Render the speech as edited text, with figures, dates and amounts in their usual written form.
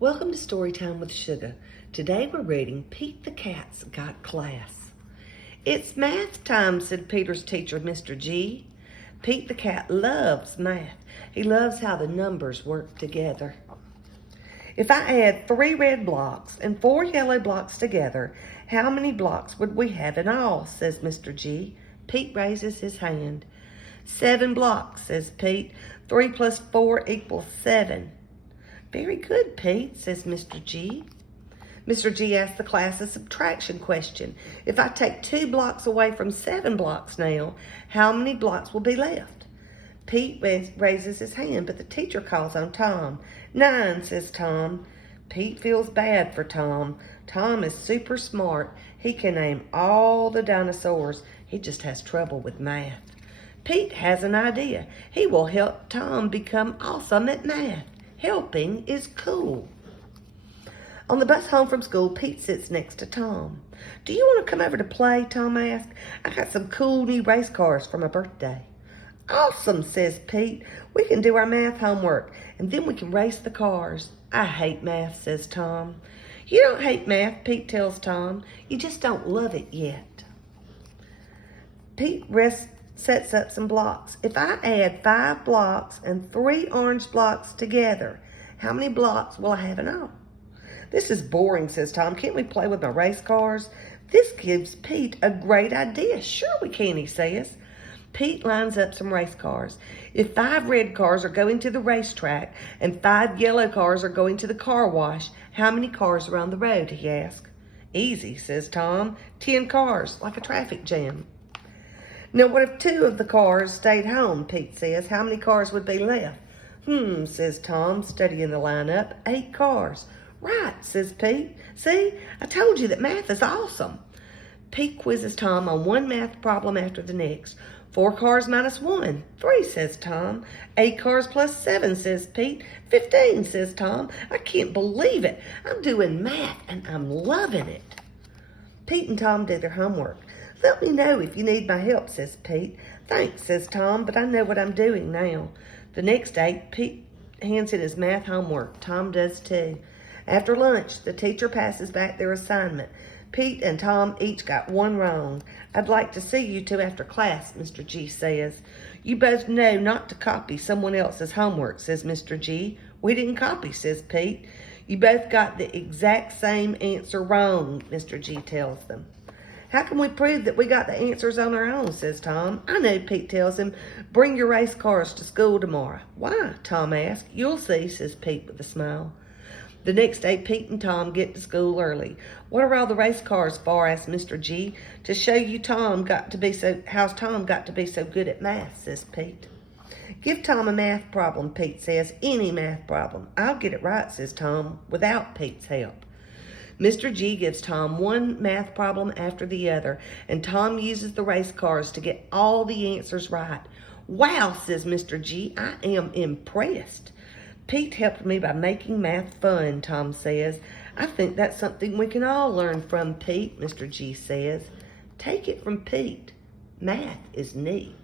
Welcome to Storytime with Sugar. Today we're reading Pete the Cat's Got Class. It's math time, said Peter's teacher, Mr. G. Pete the Cat loves math. He loves how the numbers work together. If I add 3 red blocks and 4 yellow blocks together, how many blocks would we have in all, says Mr. G. Pete raises his hand. 7 blocks, says Pete. 3 plus 4 equals 7. Very good, Pete, says Mr. G. Mr. G asked the class a subtraction question. If I take 2 blocks away from 7 blocks now, how many blocks will be left? Pete raises his hand, but the teacher calls on Tom. 9, says Tom. Pete feels bad for Tom. Tom is super smart. He can name all the dinosaurs. He just has trouble with math. Pete has an idea. He will help Tom become awesome at math. Helping is cool. On the bus home from school, Pete sits next to Tom. Do you want to come over to play? Tom asked. I got some cool new race cars for my birthday. Awesome, says Pete. We can do our math homework, and then we can race the cars. I hate math, says Tom. You don't hate math, Pete tells Tom. You just don't love it yet. Pete sets up some blocks. If I add 5 blocks and 3 orange blocks together, how many blocks will I have in all? This is boring, says Tom. Can't we play with my race cars? This gives Pete a great idea. Sure we can, he says. Pete lines up some race cars. If 5 red cars are going to the racetrack and 5 yellow cars are going to the car wash, how many cars are on the road, he asks. Easy, says Tom. 10 cars, like a traffic jam. Now, what if 2 of the cars stayed home, Pete says. How many cars would be left? Says Tom, studying the lineup. 8 cars. Right, says Pete. See, I told you that math is awesome. Pete quizzes Tom on one math problem after the next. 4 cars minus 1. 3, says Tom. 8 cars plus 7, says Pete. 15, says Tom. I can't believe it. I'm doing math and I'm loving it. Pete and Tom do their homework. Let me know if you need my help, says Pete. Thanks, says Tom, but I know what I'm doing now. The next day, Pete hands in his math homework. Tom does too. After lunch, the teacher passes back their assignment. Pete and Tom each got 1 wrong. I'd like to see you 2 after class, Mr. G says. You both know not to copy someone else's homework, says Mr. G. We didn't copy, says Pete. You both got the exact same answer wrong, Mr. G tells them. How can we prove that we got the answers on our own, says Tom. I know, Pete tells him. Bring your race cars to school tomorrow. Why? Tom asks. You'll see, says Pete with a smile. The next day, Pete and Tom get to school early. What are all the race cars for, asked Mr. G. To show you how Tom got to be so good at math, says Pete. Give Tom a math problem, Pete says. Any math problem. I'll get it right, says Tom, without Pete's help. Mr. G gives Tom one math problem after the other, and Tom uses the race cars to get all the answers right. Wow, says Mr. G, I am impressed. Pete helped me by making math fun, Tom says. I think that's something we can all learn from, Pete, Mr. G says. Take it from Pete. Math is neat.